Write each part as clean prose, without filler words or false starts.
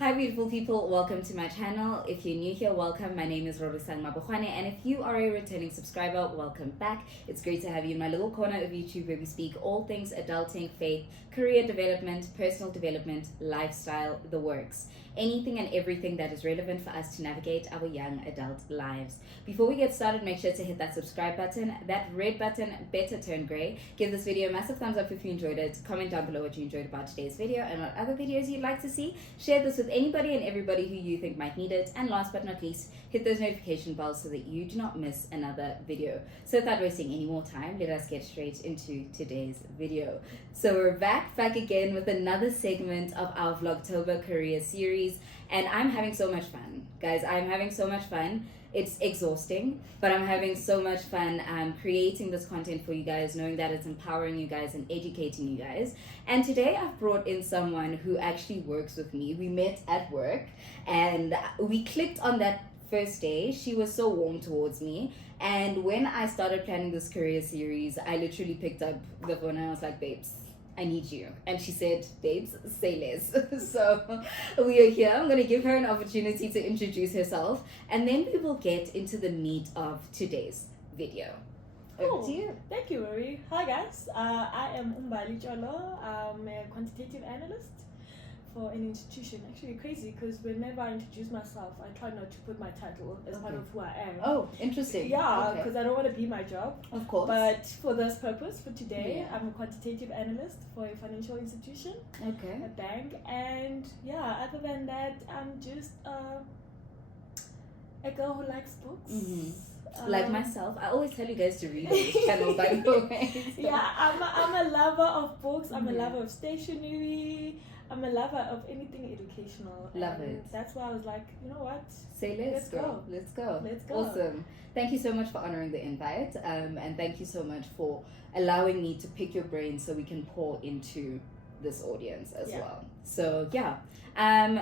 Hi beautiful people, welcome to my channel. If you're new here, welcome. My name is Rorisang Mabogoane, and if you are a returning subscriber, welcome back. It's great to have you in my little corner of YouTube where we speak all things adulting, faith, career development, personal development, lifestyle, the works. Anything and everything that is relevant for us to navigate our young adult lives. Before we get started, make sure to hit that subscribe button. That red button better turn gray. Give this video a massive thumbs up if you enjoyed it. Comment down below what you enjoyed about today's video and what other videos you'd like to see. Share this with anybody and everybody who you think might need it. And last but not least, hit those notification bells so that you do not miss another video. So without wasting any more time, let us get straight into today's video. So we're back again with another segment of our Vlogtober career series, and I'm having so much fun, guys. I'm having so much fun. It's exhausting, but I'm having so much fun creating this content for you guys, knowing that it's empowering you guys and educating you guys. And today I've brought in someone who actually works with me. We met at work and we clicked on that first day. She was so warm towards me, and when I started planning this career series, I literally picked up the phone and I was like, babes, I need you. And she said, babes, say less. So we are here. I'm going to give her an opportunity to introduce herself, and then we will get into the meat of today's video. Over to you. Thank you, Rori. Hi, guys. I am Mbali Tyolo. I'm a quantitative analyst for an institution. Actually crazy because whenever I introduce myself, I try not to put my title as part of who I am. Oh, interesting. Yeah, because I don't want to be my job. Of course. But for this purpose, for today, I'm a quantitative analyst for a financial institution. Okay. A bank. And yeah, other than that, I'm just a girl who likes books. Like myself, I always tell you guys to read this channel, by the way. So. Yeah, I'm a lover of books. I'm a lover of stationery. I'm a lover of anything educational. Love it. That's why I was like, you know what? Say let's go. Let's go. Let's go. Awesome. Thank you so much for honoring the invite. And thank you so much for allowing me to pick your brain so we can pour into this audience as well. So yeah,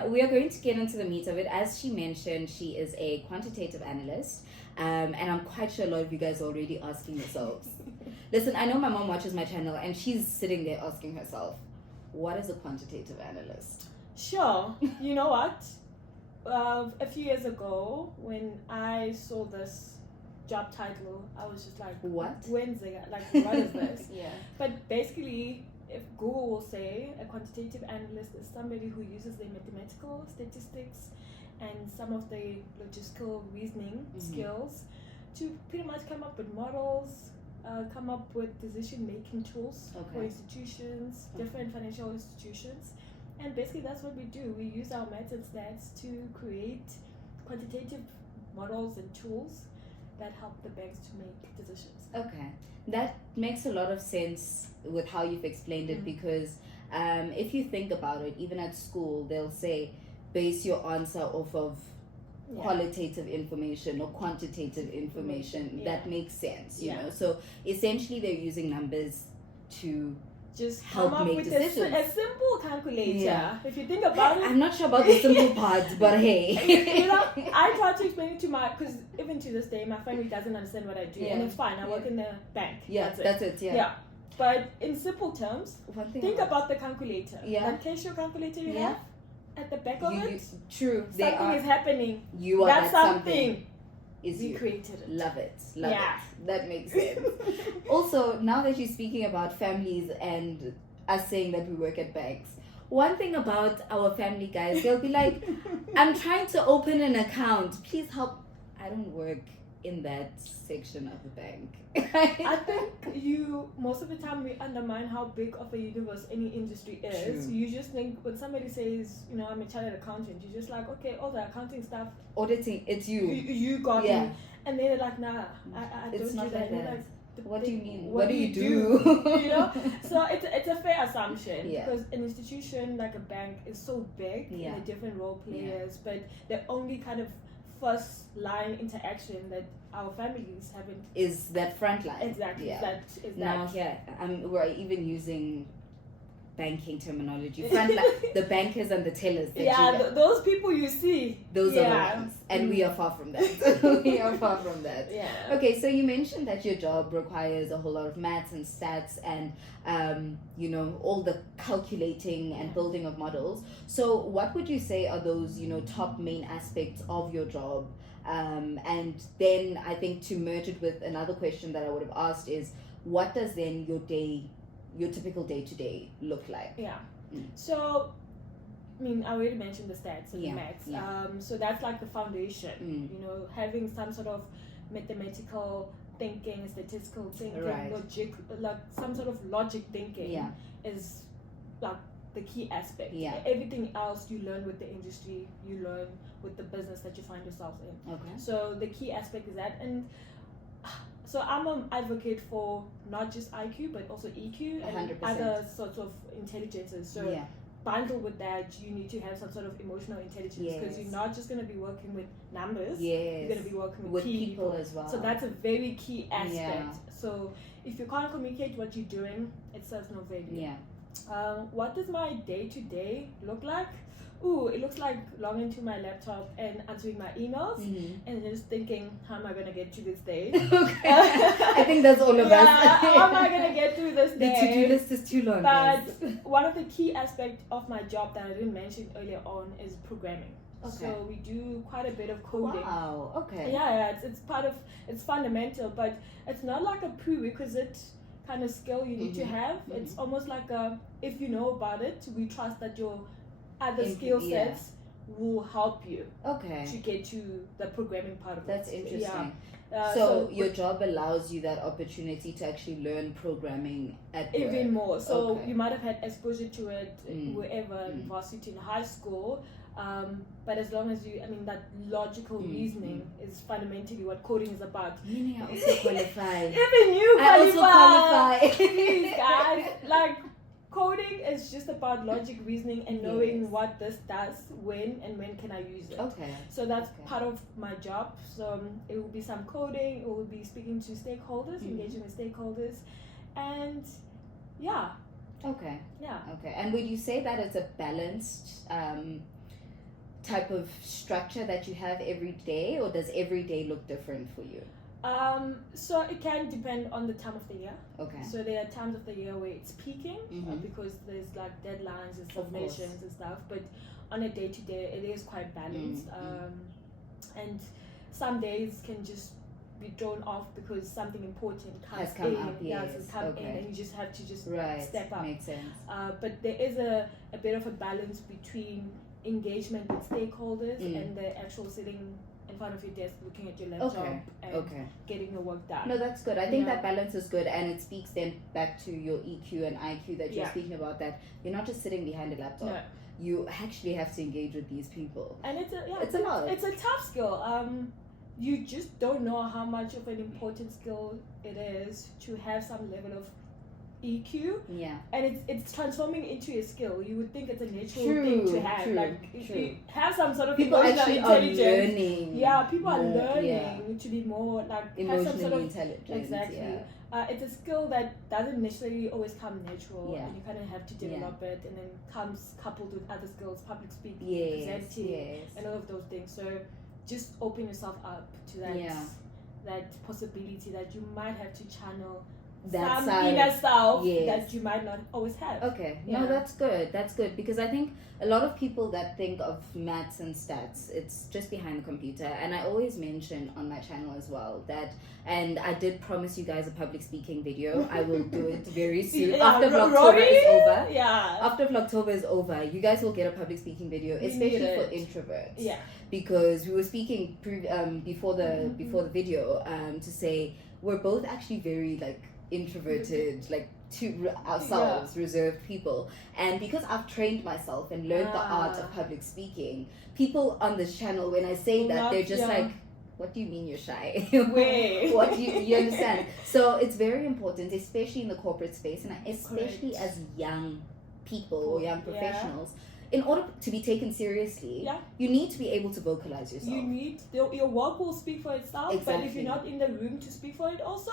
we are going to get into the meat of it. As she mentioned, she is a quantitative analyst. And I'm quite sure a lot of you guys are already asking yourselves. Listen, I know my mom watches my channel and she's sitting there asking herself, what is a quantitative analyst? Sure. You know what? A few years ago, when I saw this job title, I was just like, what? When's it? Like, what is this? Yeah. But basically, if Google will say a quantitative analyst is somebody who uses their mathematical statistics and some of the logistical reasoning skills to pretty much come up with models, come up with decision-making tools for institutions, different financial institutions. And basically that's what we do. We use our method stats to create quantitative models and tools that help the banks to make decisions. Okay. That makes a lot of sense with how you've explained it, because if you think about it, even at school, they'll say, base your answer off of qualitative information or quantitative information. That makes sense, you know. So essentially they're using numbers to just help come up make with decisions. a simple calculator. If you think about it, I'm not sure about the simple parts, but hey. You know, I try to explain it to because even to this day, my family doesn't understand what I do, and it's fine. I work in the bank. Yeah, that's it. Yeah. But in simple terms, think about the calculator. Yeah. That Casio calculator you have at the back of it. True. Something is happening. You are that something. Is we created it. Love it. Love it. That makes sense. Also, now that you're speaking about families and us saying that we work at banks, one thing about our family, guys, they'll be like, I'm trying to open an account. Please help. I don't work in that section of the bank. I think most of the time we undermine how big of a universe any industry is. True. You just think when somebody says, you know, I'm a chartered accountant, you're just like, okay, all the accounting stuff, auditing, it's you. You got me. And then they're like, nah, I it's don't not do that. Like that. Like, what do you mean? What do you do? You know? So it's a fair assumption because an institution like a bank is so big and the different role players, but the only kind of first line interaction that our families haven't is that front line. Exactly. That is now here we're even using banking terminology. Front the bankers and the tellers. That those people you see. Those are the ones. And we are far from that. We are far from that. Yeah. Okay, so you mentioned that your job requires a whole lot of maths and stats and, all the calculating and building of models. So what would you say are those, top main aspects of your job? And then I think to merge it with another question that I would have asked is, what does then your typical day-to-day look like? Yeah. So, I already mentioned the stats and the maths. So that's like the foundation, having some sort of mathematical thinking, statistical thinking, logic, like some sort of logic thinking is like the key aspect. Yeah. Everything else you learn with the industry, you learn with the business that you find yourself in. Okay. So the key aspect is that, and so I'm an advocate for not just IQ but also EQ and 100%. other sorts of intelligences. So bundle with that, you need to have some sort of emotional intelligence, because you're not just going to be working with numbers. You're going to be working with people as well. So that's a very key aspect. So if you can't communicate what you're doing, it serves no value. What does my day-to-day look like? It looks like logging into my laptop and answering my emails and just thinking, how am I going to get through this day? Okay. I think that's all of us. How am I going to get through this day? The to-do list is too long. But one of the key aspects of my job that I didn't mention earlier on is programming. Okay. So we do quite a bit of coding. Wow, okay. It's fundamental, but it's not like a prerequisite kind of skill you need to have. It's almost like if you know about it, we trust that your other skill sets will help you to get to the programming part of That's it. Interesting. So your job allows you that opportunity to actually learn programming at work. Even more. So you might have had exposure to it wherever, university, in high school. But as long as that logical reasoning is fundamentally what coding is about. Meaning I also qualify. Even you qualify. I also qualify. Please, guys, coding is just about logic, reasoning, and knowing what this does, when can I use it. Okay. So that's part of my job. So it will be some coding, it will be speaking to stakeholders, engaging with stakeholders, and Okay. And would you say that it's a balanced type of structure that you have every day, or does every day look different for you? So it can depend on the time of the year. Okay. So there are times of the year where it's peaking because there's like deadlines and submissions and stuff. But on a day-to-day, it is quite balanced. And some days can just be thrown off because something important comes in. And you just have to step up. Makes sense. But there is a bit of a balance between engagement with stakeholders and the actual sitting in front of your desk, looking at your laptop and getting your work done. No, that's good. I think that balance is good, and it speaks then back to your EQ and IQ that you're speaking about, that you're not just sitting behind a laptop. No. You actually have to engage with these people. And it's a lot. It's a tough skill. You just don't know how much of an important skill it is to have some level of EQ, and it's transforming into a skill. You would think it's a natural thing to have. You have some sort of people emotional intelligence. Learning. People are learning to be more emotionally have some sort of intelligent. Exactly. It's a skill that doesn't necessarily always come natural, and you kind of have to develop it, and then comes coupled with other skills, public speaking, presenting, and all of those things. So just open yourself up to that possibility that you might have to channel that some inner self that you might not always have. No, that's good because I think a lot of people that think of maths and stats, it's just behind the computer. And I always mention on my channel as well that, and I did promise you guys a public speaking video. I will do it very soon. After Vlogtober is over. After Vlogtober is over, you guys will get a public speaking video, especially for introverts. Because we were speaking before the video to say we're both actually very introverted, to ourselves, reserved people. And because I've trained myself and learned the art of public speaking, people on this channel, when I say that, they're just like, what do you mean you're shy? What do you understand? So it's very important, especially in the corporate space, and especially as young people or young professionals. In order to be taken seriously, you need to be able to vocalize yourself. Your work will speak for itself, but if you're not in the room to speak for it also,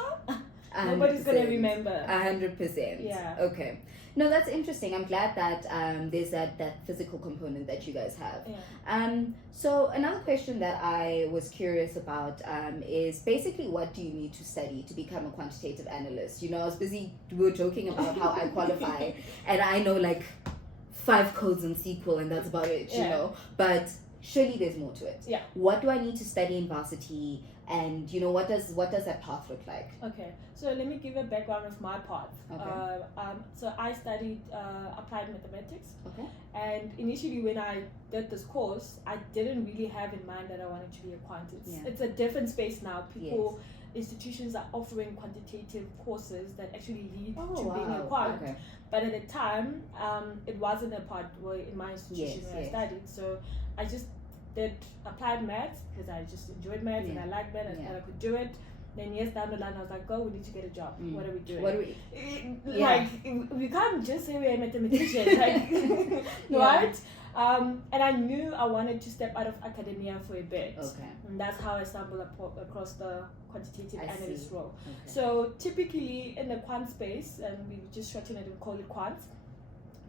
Nobody's going to remember. 100%. Yeah. Okay. No, that's interesting. I'm glad that there's that physical component that you guys have. Yeah. So another question that I was curious about is basically, what do you need to study to become a quantitative analyst? You know, we were joking about how I qualify, and I know like 5 codes in SQL, and that's about it, you know. But surely there's more to it. Yeah. What do I need to study in varsity? And you know, what does that path look like? Okay, so let me give a background of my path. Okay. So I studied applied mathematics. Okay. And initially, when I did this course, I didn't really have in mind that I wanted to be a quant. It's a different space now. Institutions are offering quantitative courses that actually lead to being a quant. Okay. But at the time, it wasn't a part in my institution where I studied. So I just did applied maths because I just enjoyed maths and I liked maths and I could do it. Then years down the line, I was like, "Oh, we need to get a job. What are we doing? Like, we can't just say we're a mathematician, like, right?" And I knew I wanted to step out of academia for a bit. Okay. And that's how I stumbled across the quantitative analyst role. Okay. So typically in the quant space, and we just shorten it and call it quant,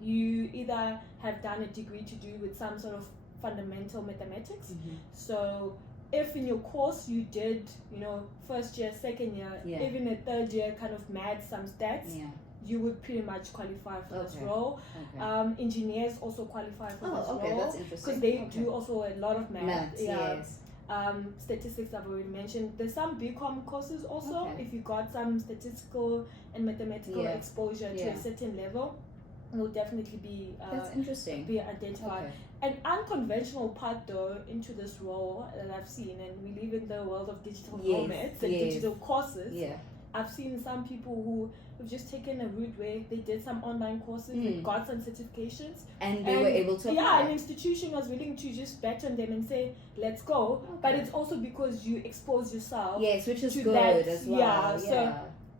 you either have done a degree to do with some sort of fundamental mathematics. So if in your course you did, you know, first year, second year, even a third year kind of math, some stats, you would pretty much qualify for this role. Okay. Engineers also qualify for this role. That's interesting. Because they do also a lot of math. Yes. Statistics I've already mentioned. There's some BCom courses also. If you got some statistical and mathematical exposure to a certain level, will definitely be that's interesting. Be identified. Okay. An unconventional path though into this role that I've seen, and we live in the world of digital nomads and digital courses. I've seen some people who have just taken a route where they did some online courses, they got some certifications, and they were able to apply. Yeah, an institution was willing to just bet on them and say, "Let's go." Okay. But it's also because you expose yourself. Yes, which is to good that, as well. So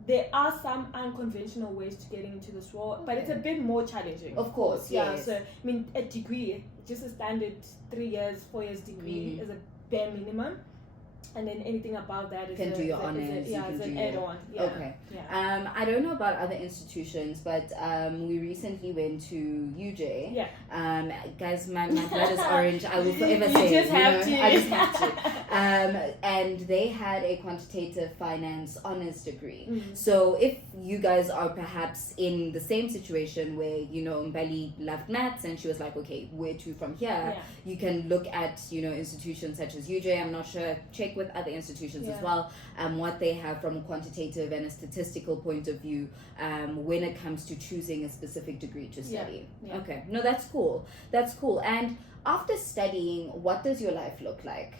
there are some unconventional ways to getting into this role, but it's a bit more challenging. Of course, yes. So, I mean, a degree, just a standard 3 years, 4 years degree is a bare minimum. And then anything above that is do your honors. It's an add-on. Yeah. Okay. Yeah. I don't know about other institutions, but we recently went to UJ. Yeah. Guys, my blood is orange. I will forever say. You just have to. I just have to. And they had a quantitative finance honors degree. So if you guys are perhaps in the same situation where, you know, Mbali loved maths and she was like, okay, where to from here? You can look at, you know, institutions such as UJ. I'm not sure. Check with other institutions as well, what they have from a quantitative and a statistical point of view when it comes to choosing a specific degree to study. Okay, no, that's cool. That's cool. And after studying, what does your life look like?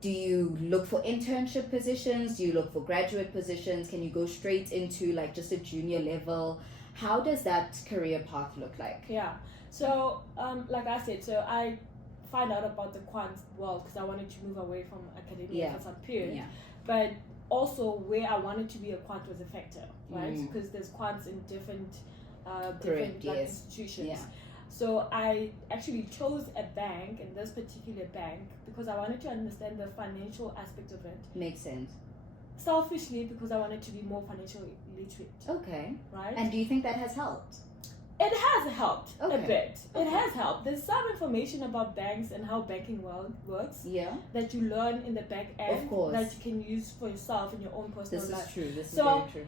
Do you look for internship positions? Do you look for graduate positions? Can you go straight into like just a junior level? How does that career path look like? Yeah, so like I said, so I find out about the quant world because I wanted to move away from academia for some period. But also where I wanted to be a quant was a factor, right? Because there's quants in different institutions. So I actually chose a bank, and this particular bank, because I wanted to understand the financial aspect of it. Makes sense. Selfishly, because I wanted to be more financially literate. Okay. Right? And do you think that has helped? It has helped a bit. It has helped. There's some information about banks and how banking works that you learn in the back end, of course, that you can use for yourself in your own personal life. This is true. This is very true.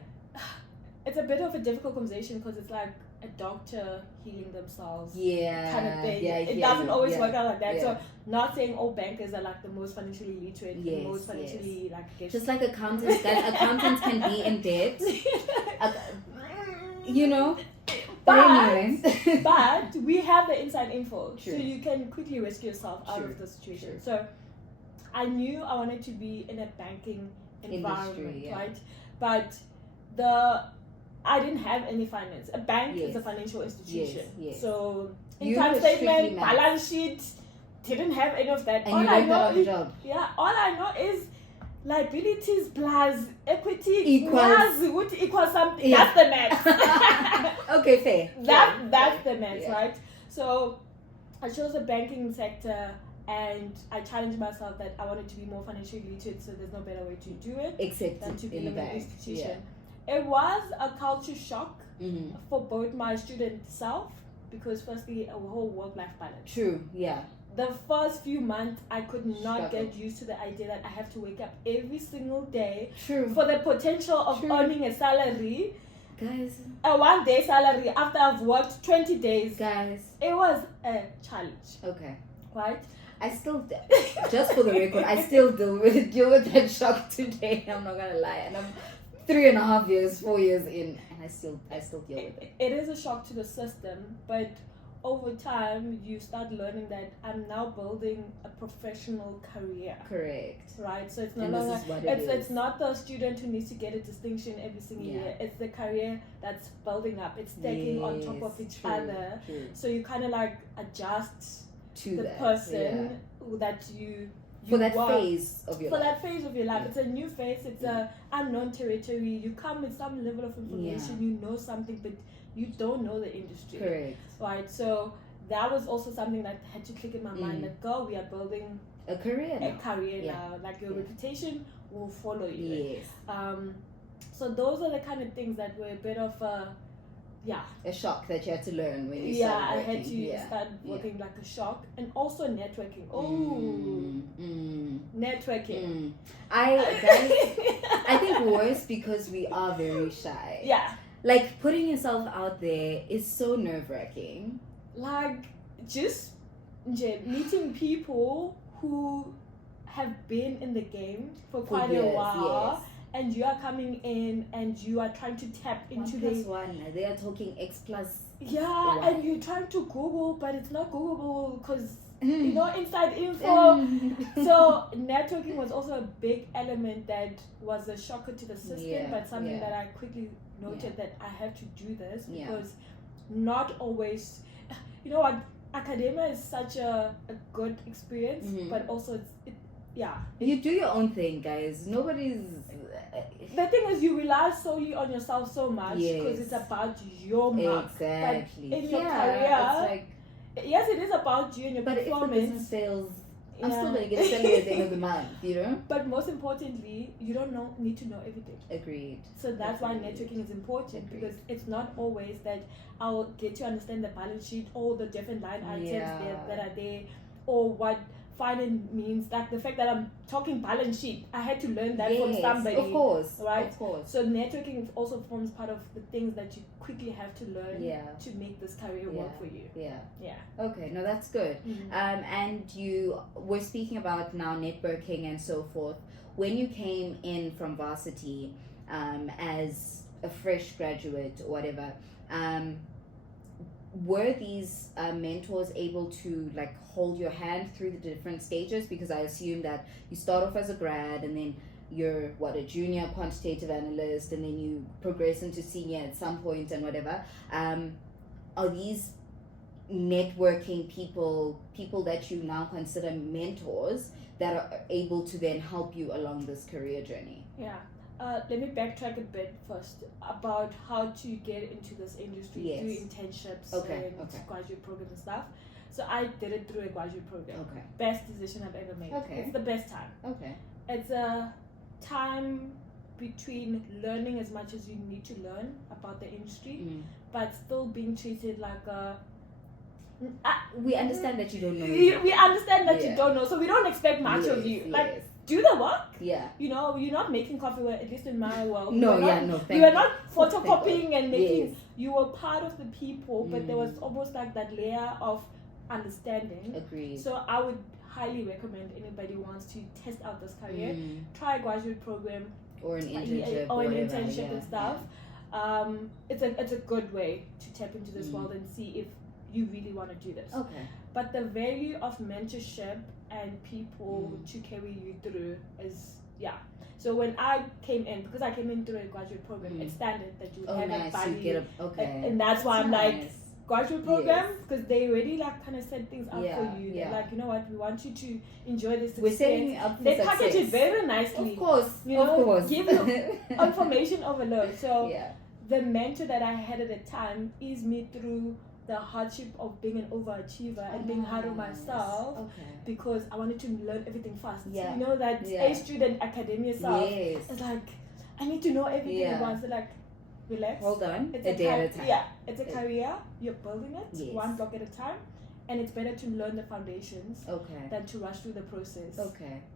It's a bit of a difficult conversation because it's like a doctor healing themselves kind of thing. It doesn't always work out like that. So not saying all bankers are like the most financially literate, the most financially like just like accountants. Accountants can be in debt. You know. But we have the inside info, so you can quickly rescue yourself out of the situation. So I knew I wanted to be in a banking environment, right? But I didn't have any finance. A bank is a financial institution. So income statement, balance sheet, didn't have any of that. And all I know is all I know is liabilities plus equity would equal something. That's the math. Okay, fair. That's the math, right? So I chose the banking sector, and I challenged myself that I wanted to be more financially literate, so there's no better way to do it Except than to be in a in an bank. institution. It was a culture shock Mm-hmm. for both my student self, because firstly, a whole work-life balance. True. Yeah. The first few months, I could not Struggle. get used to the idea that I have to wake up every single day True. for the potential of True. earning a salary, Guys. a 1 day salary after I've worked 20 days. Guys. It was a challenge, Okay. right? I still, just for the record, I still deal with that shock today. I'm not gonna lie, and I'm 3.5 years, 4 years in, and I still deal with it. It is a shock to the system, but over time you start learning that I'm now building a professional career. Correct. Right, so it's no And longer this is what it is. it's not the student who needs to get a distinction every single Yeah. year. It's the career that's building up. It's stacking on top of each True, other. True. So you kind of like adjust To the that, person that you for that want. phase of your For life. that phase of your life, Yeah. it's a new phase. It's a unknown territory. You come with some level of information. Yeah. You know something, but you don't know the industry. Correct. Right. So that was also something that had to click in my mind. Like, girl, we are building A career a now. career Yeah. now. Like your Yeah. reputation will follow you. Yes. So those are the kind of things that were a bit of a A shock that you had to learn when you I started working. had to start working like a shock, and also networking. Networking. I think worse because we are very shy. Yeah, Like putting yourself out there is so nerve-wracking. like just meeting people who have been in the game for quite years, a while. yes. And you are coming in and you are trying to tap into the 1+1. They are talking X plus. yeah, Y. and you're trying to Google, but it's not Googleable because you know inside info. So networking was also a big element that was a shocker to the system, Yeah, but something yeah. that I quickly noted that I have to do this Yeah. because not always, you know what, academia is such a good experience, Mhm. but also You do your own thing, guys. Nobody's. the thing is you rely solely on yourself so much because Yes. it's about your mark. Exactly. But in your Yeah, career, it's like, yes, it is about you and your but if the performance. business fails, I'm still Yeah. gonna get a salary at the end of the month. You know. But most importantly, you don't need to know everything. Agreed. So that's why Agreed. networking is important Agreed. because it's not always that I'll get to understand the balance sheet, all the different line items Yeah. that are there, or what finance means. Like the fact that I'm talking balance sheet, I had to learn that from Yes, somebody. Of course. right? Of course. So networking also forms part of the things that you quickly have to learn Yeah. to make this career work for you. Yeah. Yeah. Okay. No, that's good. Mhm. And you were speaking about now networking and so forth. When you came in from varsity as a fresh graduate or whatever, were these mentors able to like hold your hand through the different stages? Because I assume that you start off as a grad and then you're a junior quantitative analyst and then you progress into senior at some point and whatever. Are these networking people that you now consider mentors that are able to then help you along this career journey? Yeah. Let me backtrack a bit first about how to get into this industry Yes. through internships Okay, and okay. graduate programs and stuff. So I did it through a graduate program. Okay. Best decision I've ever made. Okay. It's the best time. Okay. It's a time between learning as much as you need to learn about the industry, but still being treated like a. We understand that you don't know. We understand that Yeah. you don't know, so we don't expect much of you. Yes, Like, yes. do the work. Yeah. You know, you're not making coffee, well, at least in my world. No, we were yeah, not, no, we thank were you. not photocopying and making. Yes. You were part of the people, but there was Mm. almost like that layer of understanding. Agreed. So I would highly recommend anybody who wants to test out this career, try a graduate program Or an internship. or an whatever, internship yeah, and stuff. It's a good way to tap into this world and see if you really want to do this. yeah. Okay. But the value of mentorship and people to carry you through is So when I came in, because I came in through a graduate program, it's standard that you Oh, have nice. a You buddy, get a, okay. and that's why I'm like nice. graduate program because they already like kind of set things up Yeah, for you. They're yeah. like, you know what, we want you to enjoy this We're setting experience. you up for They success. package it very nicely. Of course. You know, of course. give you information overload. So yeah. the mentor that I had at the time eased me through the hardship of being an overachiever and being hard on myself because I wanted to learn everything fast. Yeah. You know that A student academia self. Yes. It's like I need to know everything at once. So like, relax. Hold on. It's a day at a time. Yeah, it's a career. You're building it one block at a time. And it's better to learn the foundations than to rush through the process.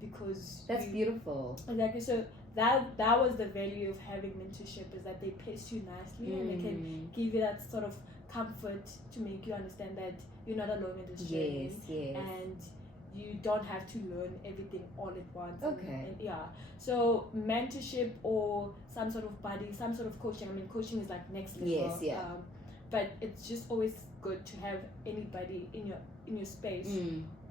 Because that's beautiful. Exactly. So that was the value of having mentorship, is that they pace you nicely and they can give you that sort of comfort to make you understand that you're not alone in this journey. And you don't have to learn everything all at once. And so mentorship or some sort of buddy, some sort of coaching. I mean, coaching is like next level. But it's just always good to have anybody in your space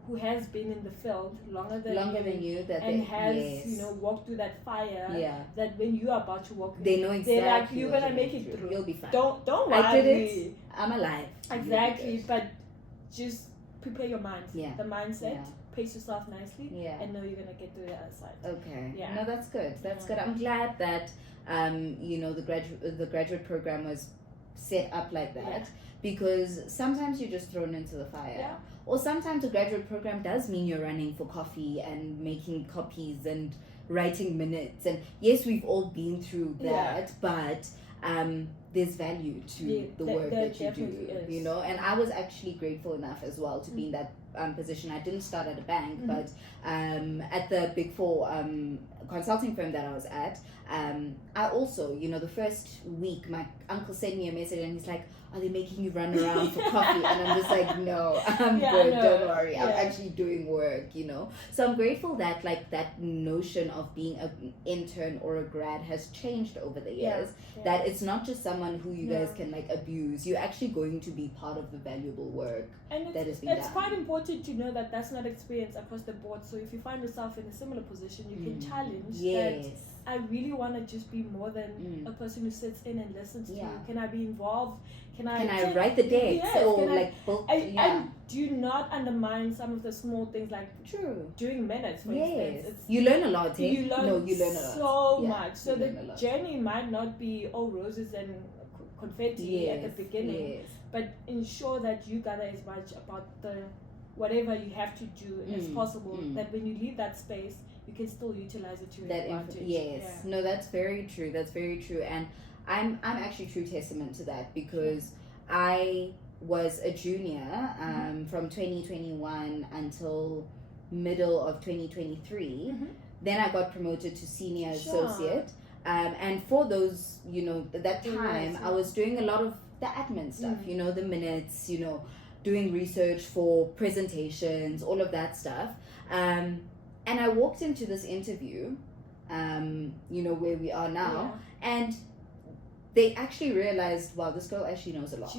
who has been in the field longer than you that and has walked through that fire. That when you are about to walk, they know exactly. They're like, you're gonna make it through. You'll be fine. Don't worry. I did it. I'm alive. Exactly. But just prepare your mind. The mindset. Pace yourself nicely. And know you're gonna get to the other side. No, that's good. That's good. I'm glad that the graduate program was set up like that, because sometimes you're just thrown into the fire, or sometimes a graduate program does mean you're running for coffee and making copies and writing minutes, and yes, we've all been through that, but there's value to the work that you do, and I was actually grateful enough as well to be in that position. I didn't start at a bank, but at the Big Four consulting firm that I was at, I also, the first week, my uncle sent me a message and he's like, are they making you run around for coffee? And I'm just like, no, I'm good, don't worry. I'm actually doing work, So I'm grateful that that notion of being an intern or a grad has changed over the years. That it's not just someone who you guys can abuse. You're actually going to be part of the valuable work that is being done. It's quite important to know that that's not experienced across the board. So if you find yourself in a similar position, you can challenge that. I really want to just be more than a person who sits in and listens to you. Can I be involved? Can I write the dates? And do not undermine some of the small things, like doing minutes, for instance. You learn a lot. You learn a lot. So much. So the journey might not be all roses and confetti at the beginning, but ensure that you gather as much about whatever you have to do as possible, that when you leave that space, you can still utilize it to your advantage. No, that's very true. That's very true. And I'm actually true testament to that, because I was a junior from 2021 until middle of 2023. Then I got promoted to senior associate. And for those, that time, I was doing a lot of the admin stuff, the minutes, doing research for presentations, all of that stuff. And I walked into this interview, where we are now, and they actually realized, wow, this girl actually knows a lot.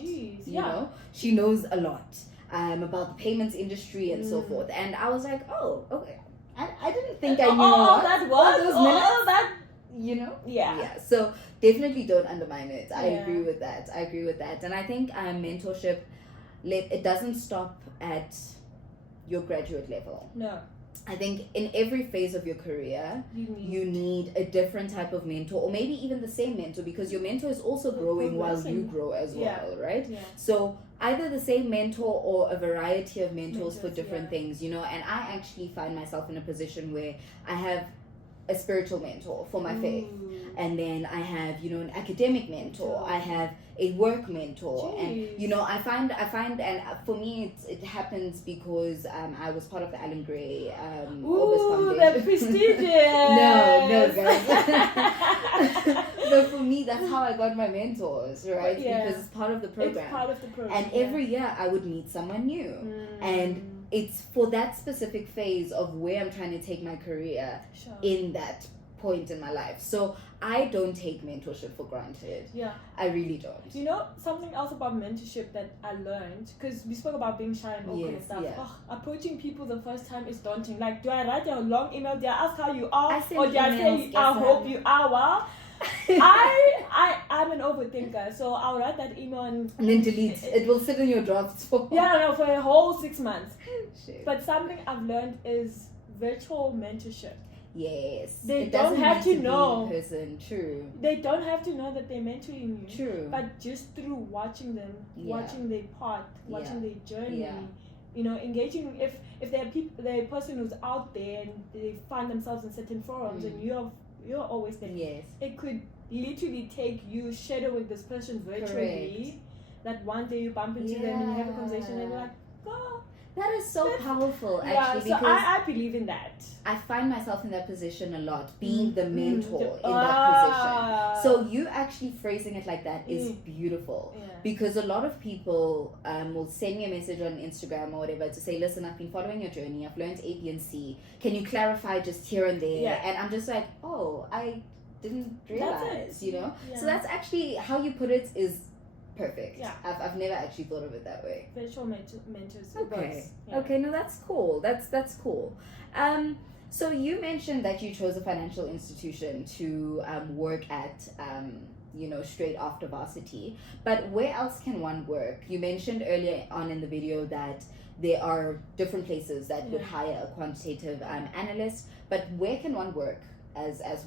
She knows a lot about the payments industry and so forth. And I was like, oh, okay. I didn't think I knew all that. So definitely don't undermine it. I agree with that. And I think mentorship, it doesn't stop at your graduate level. No. I think in every phase of your career, you need a different type of mentor, or maybe even the same mentor, because your mentor is also growing while you grow as well, right? So either the same mentor or a variety of mentors for different things, and I actually find myself in a position where I have a spiritual mentor for my faith, and then I have an academic mentor, I have a work mentor. And I find and for me it happens because I was part of the Alan Gray Orbis Foundation. The prestigious. no guys. But for me, that's how I got my mentors, right? Because it's part of the program. It's part of the program. And every year I would meet someone new, and it's for that specific phase of where I'm trying to take my career in that point in my life. So I don't take mentorship for granted. I really don't. Something else about mentorship that I learned, because we spoke about being shy and awkward and stuff. Approaching people the first time is daunting. Like, do I write a long email? Do I ask how you are? Or do I say, I hope you are well? I'm an overthinker, so I'll write that email and then delete. It will sit in your drafts for for a whole 6 months. But something I've learned is virtual mentorship. Yes. They It don't doesn't have need to be in know. person. True. They don't have to know that they're mentoring you. True. But just through watching them, Yeah. watching their path, watching their journey, Yeah. you know, engaging. If they're they're a person who's out there and they find themselves in certain forums, and you're always there. Yes. It could literally take you shadowing this person virtually. That one day you bump into them and you have a conversation and you're like, oh, that is so powerful, yeah. actually. So because I believe in that. I find myself in that position a lot, being the mentor in that Ah. position. So you actually phrasing it like that is beautiful. Yeah. Because a lot of people will send me a message on Instagram or whatever to say, listen, I've been following your journey, I've learned A, B, and C. Can you clarify just here and there? Yeah. And I'm just like, oh, I didn't realize, you know? Yeah. So that's actually, how you put it is perfect. Yeah. I've never actually thought of it that way. Virtual mentors. Okay. Yeah. Okay, no, that's cool. That's cool. So you mentioned that you chose a financial institution to work at, straight after varsity. But where else can one work? You mentioned earlier on in the video that there are different places that would hire a quantitative analyst. But where can one work as a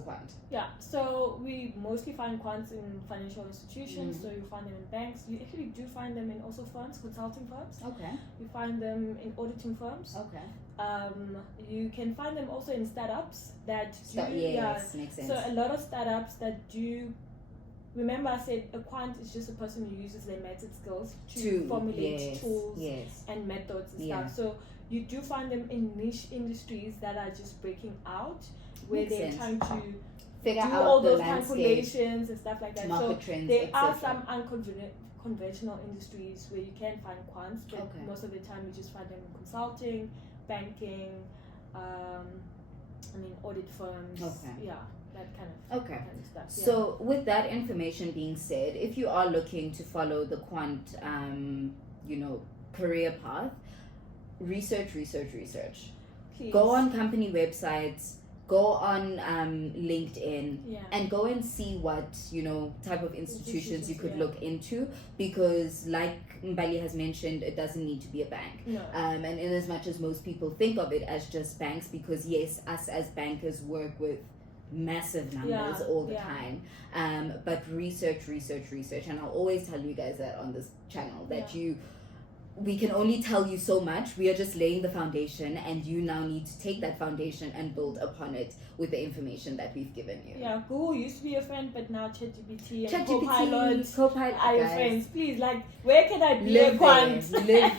quant? Yeah, so we mostly find quants in financial institutions. So you find them in banks. You actually do find them in also firms, consulting firms. Okay. You find them in auditing firms. Okay. You can find them also in startups that do. Yes, makes sense. So a lot of startups that do. Remember, I said a quant is just a person who uses their method skills to formulate tools and methods and stuff. So you do find them in niche industries that are just breaking out, where they're trying to figure do out all the those landscape, calculations and stuff like that. market So trends, there are etc. some unconventional industries where you can find quants, but most of the time you just find them in consulting, banking, audit firms. Yeah. That kind of stuff. Yeah. So with that information being said, if you are looking to follow the quant career path, research. Please. Go on company websites, go on LinkedIn, and go and see what type of institutions you could look into, because like Mbali has mentioned, it doesn't need to be a bank. No. And in as much as most people think of it as just banks, because yes, us as bankers work with massive numbers all the time, but research, and I'll always tell you guys that on this channel that we can only tell you so much. We are just laying the foundation, and you now need to take that foundation and build upon it with the information that we've given you. Yeah, Google used to be your friend, but now ChatGPT and Copilot are your friends. Please, where can I be a quant? Live there.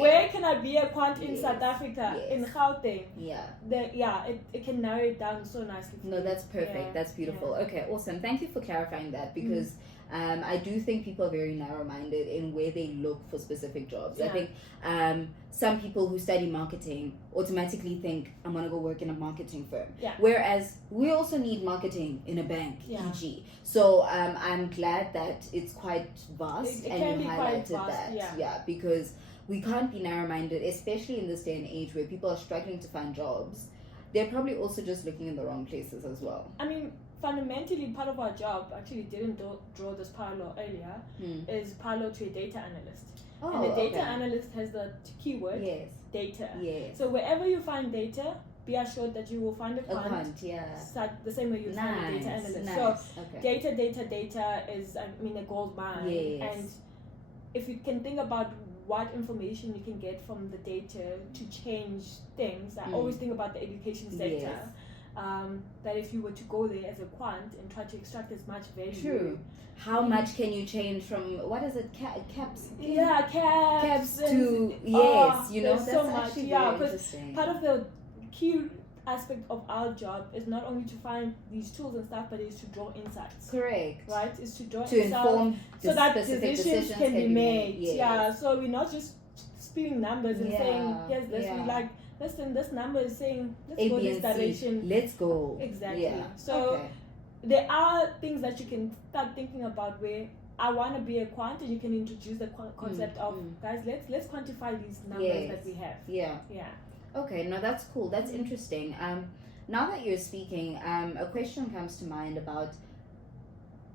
Where can I be a quant in South Africa, in Gauteng? It can narrow it down so nicely. No, that's perfect. That's beautiful. Okay, awesome. Thank you for clarifying that, because I do think people are very narrow-minded in where they look for specific jobs. I think some people who study marketing automatically think, I'm going to go work in a marketing firm. Whereas we also need marketing in a bank, e.g. So I'm glad that it's quite vast, and you highlighted that. Because we can't be narrow-minded, especially in this day and age where people are struggling to find jobs. They're probably also just looking in the wrong places as well. I mean, fundamentally, part of our job, actually didn't draw this parallel earlier, is parallel to a data analyst. And the data analyst has the keyword data. So wherever you find data, be assured that you will find a quant. The same way you find a data analyst. So data is, a gold mine. And if you can think about what information you can get from the data to change things, I always think about the education sector. That if you were to go there as a quant and try to extract as much value. How much can you change from, what is it, caps? Caps to, that's so much. Because part of the key aspect of our job is not only to find these tools and stuff, but is to draw insights. Correct. Right? Is to draw to inform so that decisions can be made. So we're not just spewing numbers and saying, here's this. We're like, listen, this number is saying, let's go this direction. Let's go. Exactly. So there are things that you can start thinking about where I want to be a quant, and you can introduce the concept of, guys, let's quantify these numbers that we have. Okay, no, that's cool. That's interesting. Now that you're speaking, a question comes to mind about,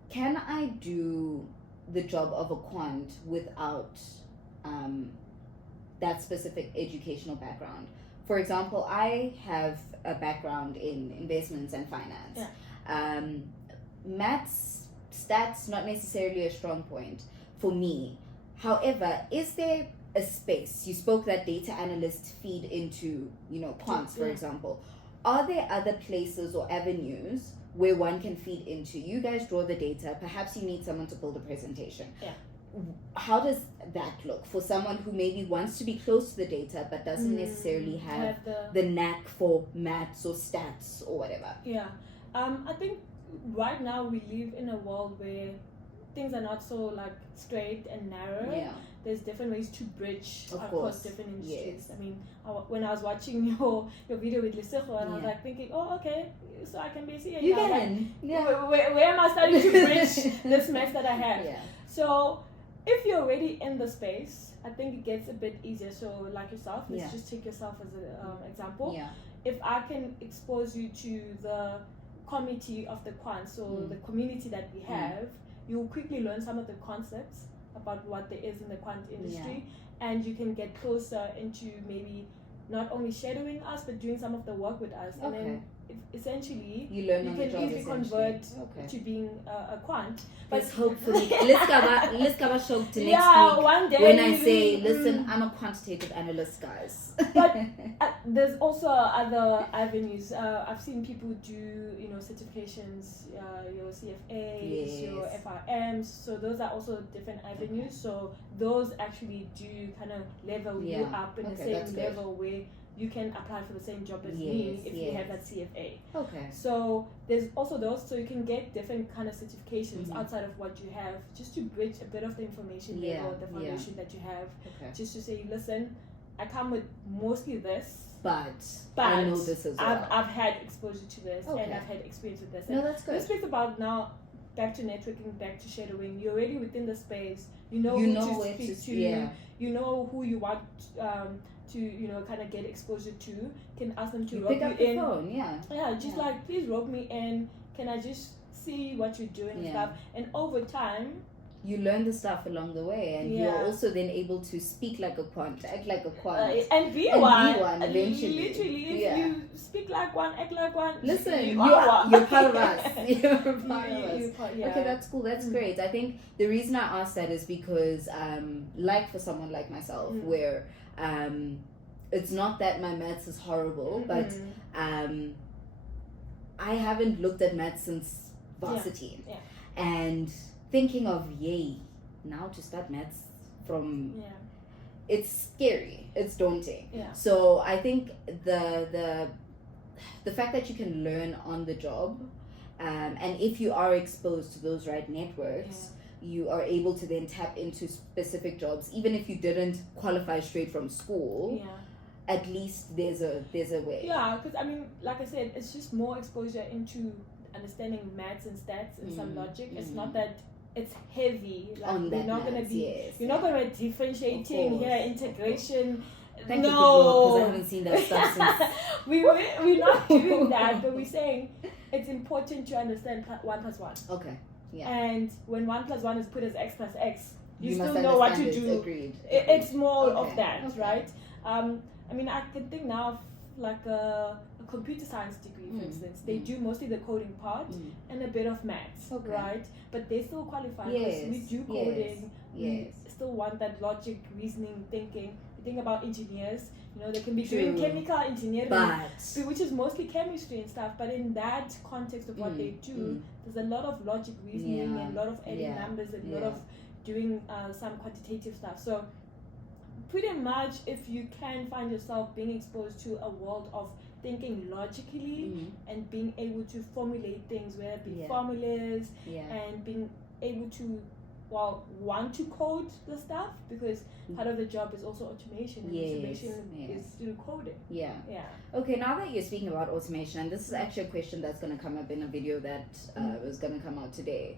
can I do the job of a quant without that specific educational background? For example, I have a background in investments and finance. Yeah. Maths, stats, not necessarily a strong point for me. However, is there a space? You spoke that data analysts feed into, quants, for example. Are there other places or avenues where one can feed into? You guys draw the data. Perhaps you need someone to build a presentation. Yeah. How does that look for someone who maybe wants to be close to the data but doesn't necessarily have the knack for maths or stats or whatever? Yeah. I think right now we live in a world where things are not so like straight and narrow. Yeah. There's different ways to bridge Of across course. different industries. Yes. I mean, when I was watching your video with Lisego, and I was like thinking, oh, okay, so I can basically You now, can. like, where am I starting to bridge this mess that I have? Yeah. So if you're already in the space, I think it gets a bit easier. So like yourself, let's just take yourself as an example. Yeah. If I can expose you to the committee of the quant, so the community that we have, you'll quickly learn some of the concepts about what there is in the quant industry, and you can get closer into maybe not only shadowing us but doing some of the work with us, and then essentially you learn you on can the job, easily convert to being a quant. But hopefully, let's cover show to next week. One day when I say, listen, I'm a quantitative analyst, guys. But there's also other avenues. I've seen people do, certifications, your CFAs, your FRMs. So those are also different avenues. So those actually do kind of level you up in the same level where you can apply for the same job as me if you have that CFA. Okay. So there's also those, so you can get different kind of certifications outside of what you have, just to bridge a bit of the information level, the foundation that you have. Okay. Just to say, listen, I come with mostly this, but I know this as well. I've had exposure to this, and I've had experience with this. No, that's good. This speaks about now. Back to networking, back to shadowing. You're already within the space. You know who to speak to. You know who you want to kind of get exposure to. Can ask them to rope pick up you the in. phone, Just like, please rope me in. Can I just see what you're doing and stuff? And over time, you learn the stuff along the way, and you're also then able to speak like a quant, act like a quant, and be one eventually. Literally, if you speak like one, act like one. Listen, you're part of us. You're part of us. Okay, that's cool. That's great. I think the reason I asked that is because, like for someone like myself, where it's not that my maths is horrible, but I haven't looked at maths since varsity, and thinking of now to start maths from it's scary, it's daunting. So I think the fact that you can learn on the job, and if you are exposed to those right networks, you are able to then tap into specific jobs, even if you didn't qualify straight from school. At least there's a way. Because I mean, like I said, it's just more exposure into understanding maths and stats and some logic. It's not that it's heavy. Like on that you're not gonna be. You're not gonna be differentiating here, integration. Thank you, because I haven't seen that stuff since. We're not doing that, but we're saying it's important to understand 1 plus 1. Okay. Yeah. And when 1 plus 1 is put as x plus x, you must still know what to do. Agreed. It's more of that, right? I mean, I can think now of like a computer science degree, for instance. They do mostly the coding part and a bit of maths, right? But they still qualify because we do coding. We still want that logic, reasoning, thinking. You think about engineers, they can be doing chemical engineering, which is mostly chemistry and stuff. But in that context of what they do, there's a lot of logic, reasoning, and a lot of adding numbers, and a lot of doing some quantitative stuff. So pretty much, if you can find yourself being exposed to a world of thinking logically and being able to formulate things, whether it be formulas, and being able to want to code the stuff, because part of the job is also automation, and automation is through coding. Okay, now that you're speaking about automation, and this is actually a question that's going to come up in a video that was going to come out today.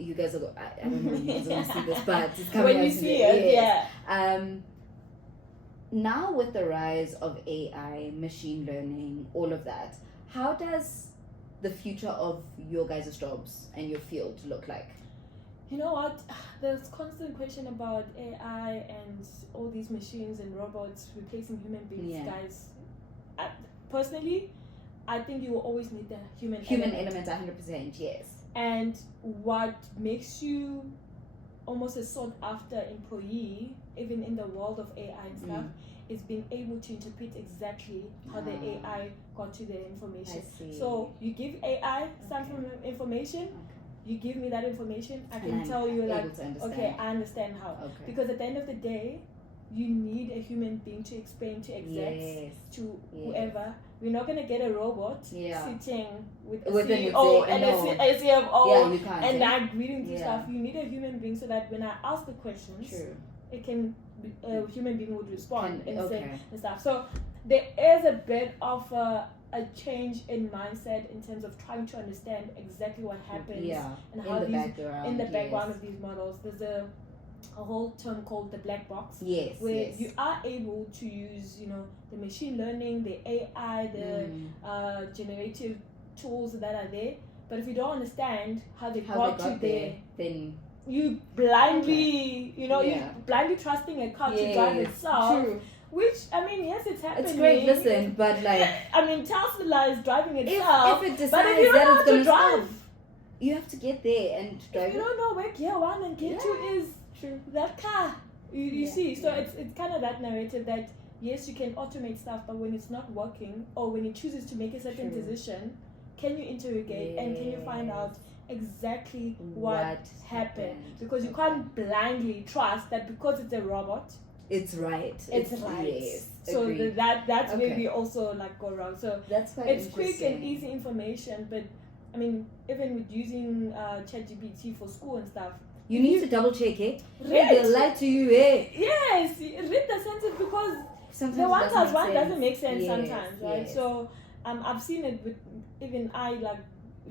You guys are, I don't know when you guys are going to see this, but it's coming when you see it, now with the rise of AI, machine learning, all of that, how does the future of your guys' jobs and your field look like? You know what? There's constant question about AI and all these machines and robots replacing human beings, guys. personally, I think you will always need the human element 100%, yes. And what makes you almost a sought after employee, even in the world of AI and stuff, is being able to interpret exactly how the AI got to the information. I see. So you give AI some information, you give me that information, I can tell you like, okay, I understand how. Because at the end of the day, you need a human being to explain to execs, to whoever. We're not going to get a robot sitting with a CEO and a CFO and like reading through stuff. You need a human being so that when I ask the questions, it can a human being would respond and say and stuff. So there is a bit of a change in mindset in terms of trying to understand exactly what happens and how in the background of these models. There's a whole term called the black box, where you are able to use, the machine learning, the AI, the generative tools that are there. But if you don't understand how they got there, then you blindly, you blindly trusting a car to drive itself. True. Which, I mean, yes, it's happening. It's great, listen, but like... I mean, Tesla is driving itself. If it decides but if you don't know how to drive, you have to get there and drive. If you don't know where gear 1 and gear 2 is, that car, you see. So it's kind of that narrative that, yes, you can automate stuff, but when it's not working, or when it chooses to make a certain decision, can you interrogate and can you find out exactly what happened? Because you can't blindly trust that because it's a robot, it's right. It's right. Yes, so that's where we also like go wrong. So that's quite it's quick and easy information, but I mean, even with using ChatGPT for school and stuff, you need to double check it. They'll lie to you, Yes, read the sentence because sometimes the 1 plus 1 doesn't make sense sometimes, right? Yes. So I've seen it with even I like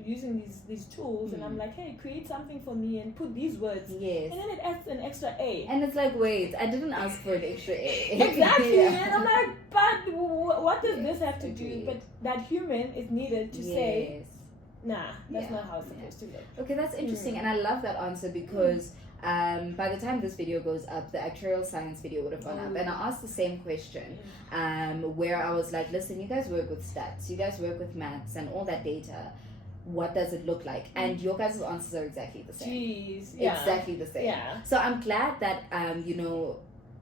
using these tools, and I'm like, hey, create something for me and put these words. Yes. And then it adds an extra A. And it's like, wait, I didn't ask for an extra A. Exactly. And I'm like, but what does this have to do? But that human is needed to say, nah, that's not how it's supposed to look. Okay, that's interesting. And I love that answer because by the time this video goes up, the actuarial science video would have gone up. And I asked the same question where I was like, listen, you guys work with stats, you guys work with maths and all that data. What does it look like? And your guys' answers are exactly the same. Jeez, exactly the same. So I'm glad that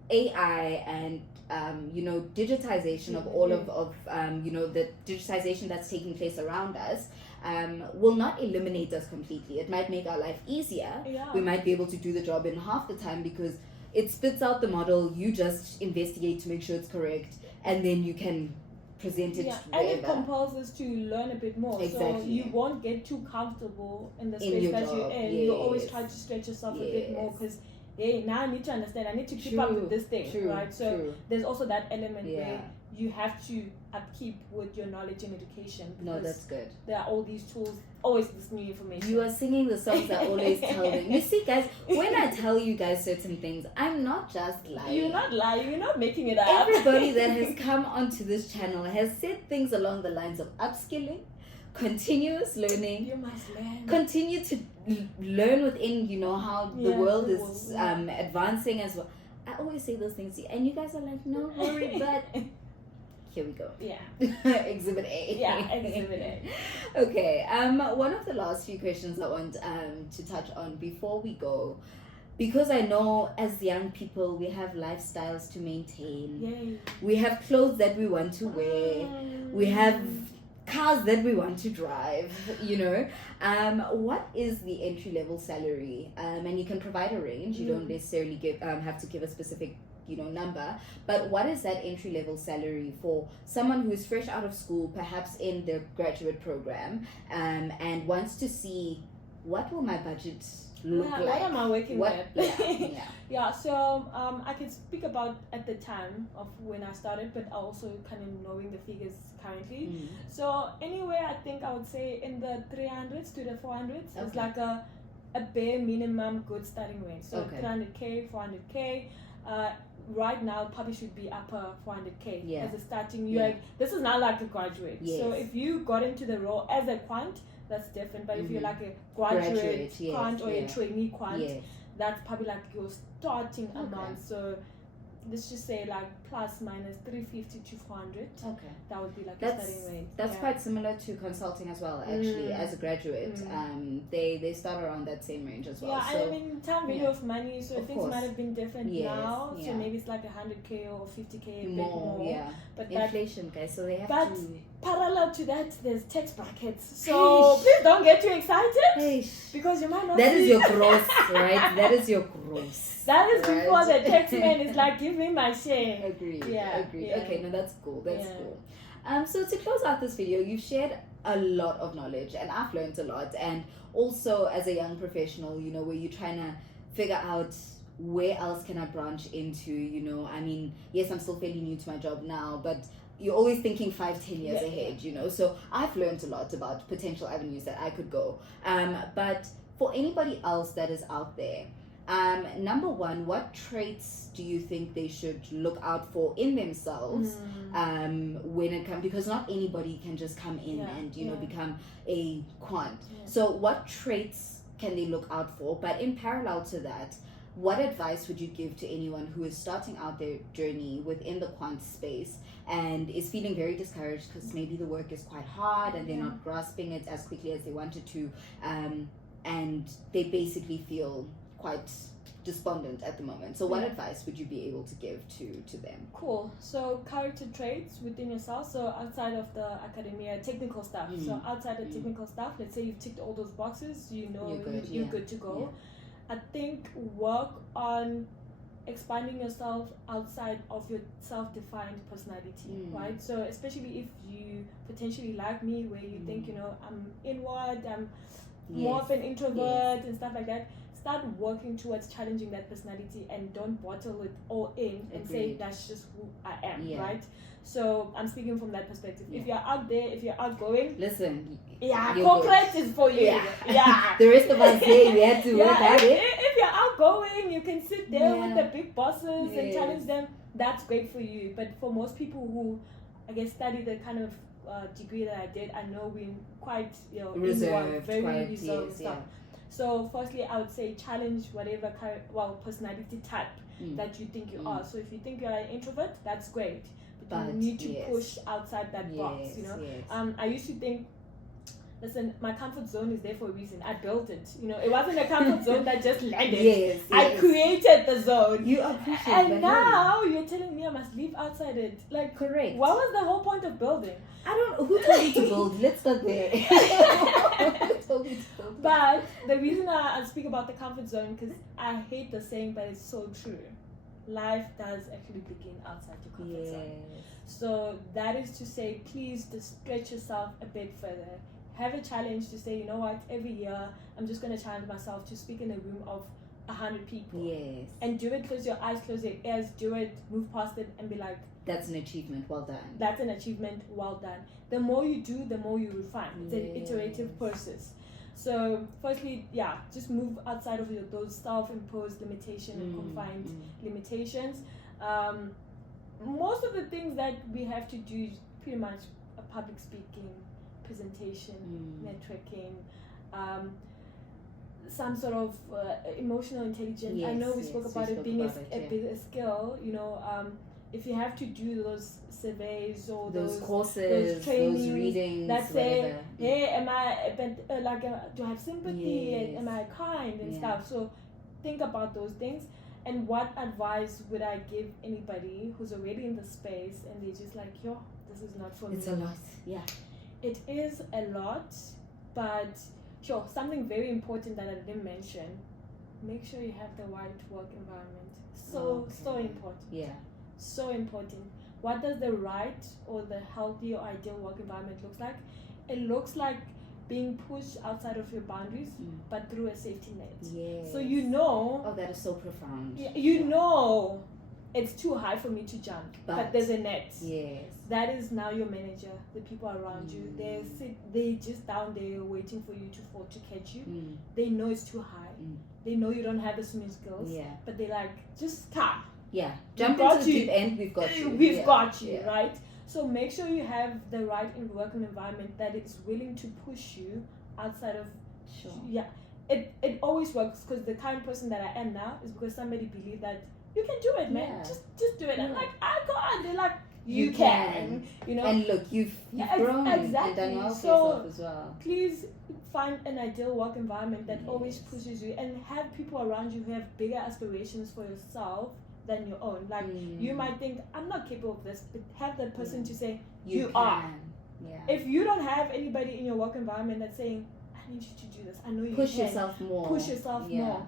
AI and digitization of all of the digitization that's taking place around us will not eliminate us completely. It might make our life easier. We might be able to do the job in half the time because it spits out the model. You just investigate to make sure it's correct, and then you can present it and it compels us to learn a bit more. So you won't get too comfortable in the space that you're in. You always try to stretch yourself a bit more because now I need to understand, I need to keep up with this thing, right? So there's also that element where you have to upkeep with your knowledge and education. No, that's good. There are all these tools, always this new information. You are singing the songs I always tell them. You see, guys, when I tell you guys certain things, I'm not just lying. You're not lying. You're not making it up. Everybody that has come onto this channel has said things along the lines of upskilling, continuous learning. You must learn. Continue to learn within, how the world is advancing as well. I always say those things, and you guys are like, no, Rori, but... Here we go. Exhibit A. Exhibit A. Okay. One of the last few questions I want to touch on before we go, because I know as young people we have lifestyles to maintain. Yay. We have clothes that we want to wear. We have cars that we want to drive. What is the entry level salary? And you can provide a range. You don't necessarily have to give a specific number, but what is that entry level salary for someone who is fresh out of school, perhaps in their graduate program, and wants to see what will my budget look like? What am I working with? Yeah. So I can speak about at the time of when I started, but also kind of knowing the figures currently. So anywhere, I think I would say in the 300s to the 400s is like a bare minimum good starting range. So 300k, 400k. Right now probably should be upper 400k as a starting. This is not like a graduate. So if you got into the role as a quant, that's different. But if you're like a graduate quant or a trainee quant, that's probably like your starting amount. So let's just say like plus minus 350 to 400. Okay. That would be like That's a starting rate. that's quite similar to consulting as well, actually. As a graduate, they start around that same range as well. Yeah, so, and I mean, time value of money, so Of things course. might have been different Yes, now. yeah. So maybe it's like 100K or 50K, a bit more, more. yeah. But that, Inflation, guys. So they have but to. parallel to that, there's tax brackets. So please don't get too excited Hey, because you might not. that is see- your gross, right? That is your gross. That is right? before the tax man is like, give me my share. Agreed. Yeah, Agreed. yeah. Okay, no, that's cool. That's Yeah. cool. So to close out this video, you've shared a lot of knowledge, and I've learned a lot. And also, as a young professional, you know, where you're trying to figure out where else can I branch into. You know, I mean, yes, I'm still fairly new to my job now, but you're always thinking 5-10 years Yeah. ahead. You know, so I've learned a lot about potential avenues that I could go. But for anybody else that is out there. Number one, what traits do you think they should look out for in themselves when it comes, because not anybody can just come in and you know become a quant. So what traits can they look out for? But in parallel to that, what advice would you give to anyone who is starting out their journey within the quant space and is feeling very discouraged because maybe the work is quite hard and they're not grasping it as quickly as they wanted to, and they basically feel quite despondent at the moment? So what advice would you be able to give to them? Cool. So character traits within yourself. So outside of the academia, technical stuff. So outside the technical stuff, let's say you've ticked all those boxes, you know you're good to go. I think work on expanding yourself outside of your self-defined personality, right? So especially if you potentially like me, where you think, you know, I'm inward, I'm more of an introvert and stuff like that. Start working towards challenging that personality and don't bottle it all in and say that's just who I am, right? So I'm speaking from that perspective. If you're out there, if you're outgoing, listen, corporate is for you. The rest of us here, we have to work at it. If you're outgoing, you can sit there with the big bosses and challenge them. That's great for you. But for most people who, I guess, study the kind of degree that I did, I know we're quite, you know, reserved, very quite, reserved stuff. So firstly, I would say challenge whatever personality type that you think you are. So if you think you're an introvert, that's great. But you need to push outside that box, you know. I used to think, listen, my comfort zone is there for a reason. I built it. You know, it wasn't a comfort zone that just landed. I created the zone. You appreciate and that. now you're telling me I must live outside it. Like, correct. What was the whole point of building? I don't know. Who told you to build? Let's start there. But the reason I speak about the comfort zone, because I hate the saying, but it's so true. Life does actually begin outside your comfort zone. So that is to say, please just stretch yourself a bit further. Have a challenge to say, you know what, every year I'm just going to challenge myself to speak in a room of 100 people. And do it, close your eyes, close your ears, do it, move past it and be like, that's an achievement, well done. That's an achievement, well done. The more you do, the more you refine. It's an iterative process. So firstly, just move outside of those self-imposed limitations and confined limitations. Most of the things that we have to do is pretty much public speaking, presentation, networking, some sort of emotional intelligence. I know we spoke about it being a skill, you know. If you have to do those surveys or those courses, those trainings, those readings, that say, hey, am I do I have sympathy? Am I kind and stuff? So think about those things. And what advice would I give anybody who's already in the space and they're just like, yo, this is not for me? It's a lot. It is a lot, but sure, something very important that I didn't mention, make sure you have the right work environment. So important. So important. What does the right or the healthy or ideal work environment looks like? It looks like being pushed outside of your boundaries, but through a safety net. So you know. Oh, that is so profound. You know, it's too high for me to jump, but there's a net. That is now your manager, the people around you. They just down there waiting for you to fall to catch you. They know it's too high. They know you don't have the swimming skills. But they like, just come. Jump into the deep end. We've got you. We've got you, right? So make sure you have the right working environment that is willing to push you outside of. It always works, because the kind of person that I am now is because somebody believed that you can do it, man. Yeah. Just do it. I'm Yeah. like, I can't. They're like, You you can. You know. And look, you've grown exactly. and done well for So, yourself as well. Please find an ideal work environment that always Yes. pushes you, and have people around you who have bigger aspirations for yourself than your own. Like, you might think, I'm not capable of this, but have that person to say, you are. Yeah. If you don't have anybody in your work environment that's saying, I need you to do this, I know you Push can. yourself more. Push yourself more.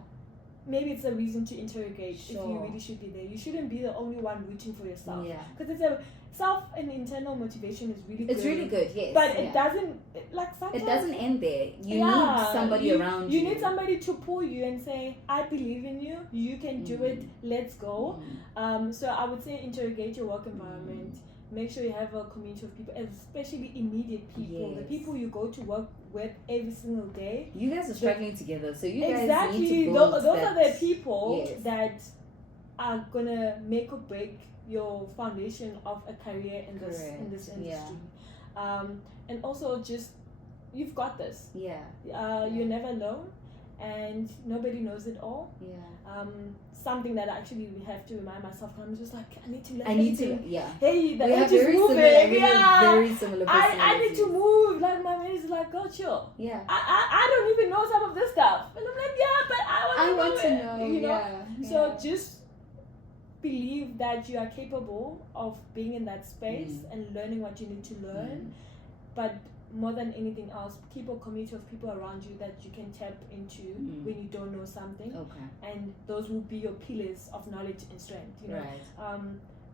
Maybe it's a reason to interrogate if you Sure. really should be there. You shouldn't be the only one reaching for yourself. Yeah. Because it's a self and internal motivation is really good. It's really good, yes. But it doesn't, like, sometimes it doesn't end there. You need somebody around you. You need somebody to pull you and say, I believe in you. You can do it. Let's go. So I would say interrogate your work environment. Make sure you have a community of people, especially immediate people, the people you go to work with every single day. You guys are struggling together, so you guys exactly. need to build Those that. are the people that are gonna make or break your foundation of a career in this industry. And also, just, you've got this. You're never alone, and nobody knows it all. Something that actually we have to remind myself. I'm just like, I need to learn. Hey, the edge is moving. Very similar. I need to move. Like, my man is like, go chill. I don't even know some of this stuff, and I'm like, but I want to know. You know. So just believe that you are capable of being in that space and learning what you need to learn, but more than anything else, keep a community of people around you that you can tap into when you don't know something. And those will be your pillars of knowledge and strength. You know,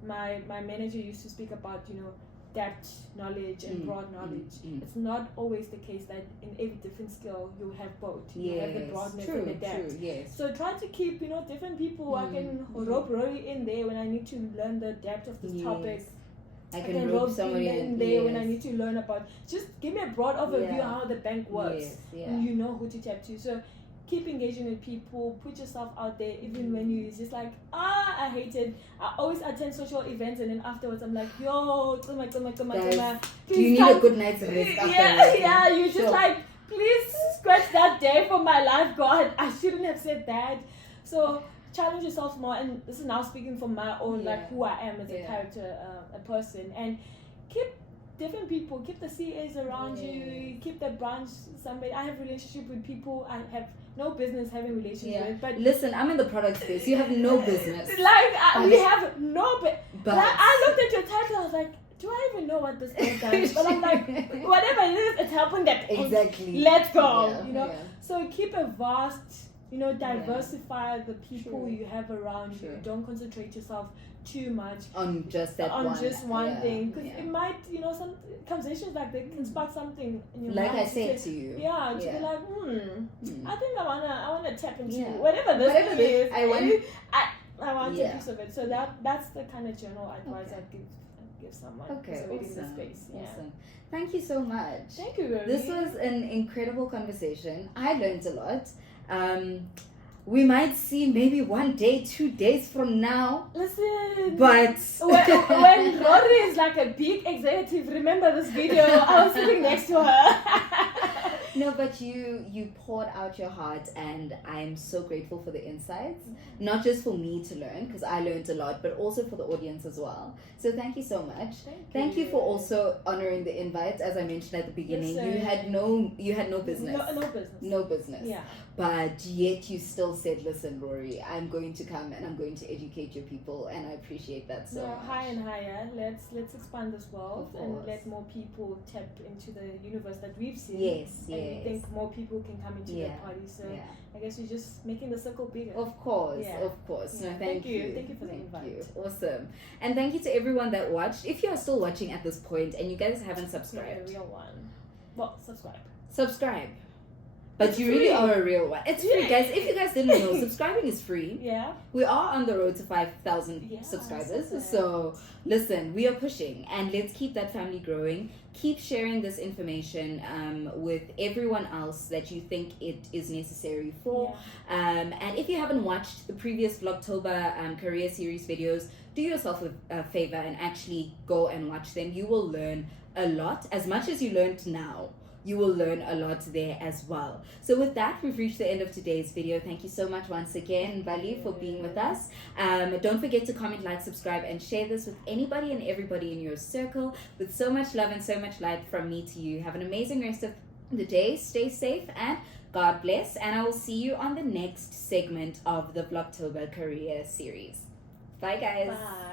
my manager used to speak about, you know, depth knowledge and broad knowledge. It's not always the case that in every different skill you have both. You have the broadness and the depth. So try to keep, you know, different people. I can rope Rori in there when I need to learn the depth of this topic. I can rope somebody in there when I need to learn about. Just give me a broad overview of how the bank works. And you know who to tap to. So keep engaging with people. Put yourself out there, even when you're just like, I hate it. I always attend social events, and then afterwards I'm like, yo, come on. You need a good night's rest after. You just like, please scratch that day from my life, God. I shouldn't have said that. So challenge yourself more, and this is now speaking from my own, like, who I am as a character, a person, and keep different people, keep the CAs around you, keep the branch, somebody. I have relationship with people I have no business having relations with, but listen, I'm in the product space. You have no business. Like, we have no but I looked at your title, I was like, do I even know what this thing does? But I'm like, whatever it is, it's helping them. Exactly. Let's go. You know. So keep a vast, you know, diversify the people you have around you. Don't concentrate yourself too much on just that one thing, because it might, you know, some conversations like that can spark something in your mind. Like I said to you. To be like, I think I wanna tap into whatever this is. I want a piece of it. So that's the kind of general advice I'd give someone who's already in the space. Awesome. Thank you so much. Thank you, Rori. This was an incredible conversation. I learned a lot. We might see maybe 1 day, 2 days from now. Listen, but when Rori is like a big executive, remember this video? I was sitting next to her. No, but you poured out your heart, and I'm so grateful for the insights. Not just for me to learn, because I learned a lot, but also for the audience as well. So thank you so much. Thank you for also honoring the invite. As I mentioned at the beginning, you had no business. No business. Yeah. But yet you still said, listen, Rori, I'm going to come and I'm going to educate your people, and I appreciate that so much. Higher and higher. Let's expand this world and let more people tap into the universe that we've seen. Yes. I think more people can come into the party. So I guess we're just making the circle bigger. Of course. No, thank you. Thank you for the invite. Awesome. And thank you to everyone that watched. If you are still watching at this point and you guys haven't subscribed. You're a real one. Well, Subscribe. But it's you free. Really are a real one. It's free, guys. If you guys didn't know, subscribing is free. Yeah. We are on the road to 5,000 subscribers. So listen, we are pushing, and let's keep that family growing. Keep sharing this information with everyone else that you think it is necessary for. And if you haven't watched the previous Vlogtober career series videos, do yourself a favor and actually go and watch them. You will learn a lot, as much as you learned now. you will learn a lot there as well. So with that, we've reached the end of today's video. Thank you so much once again, Mbali, for being with us. Don't forget to comment, like, subscribe, and share this with anybody and everybody in your circle. With so much love and so much light from me to you. Have an amazing rest of the day. Stay safe and God bless. And I will see you on the next segment of the Vlogtober Career Series. Bye, guys. Bye.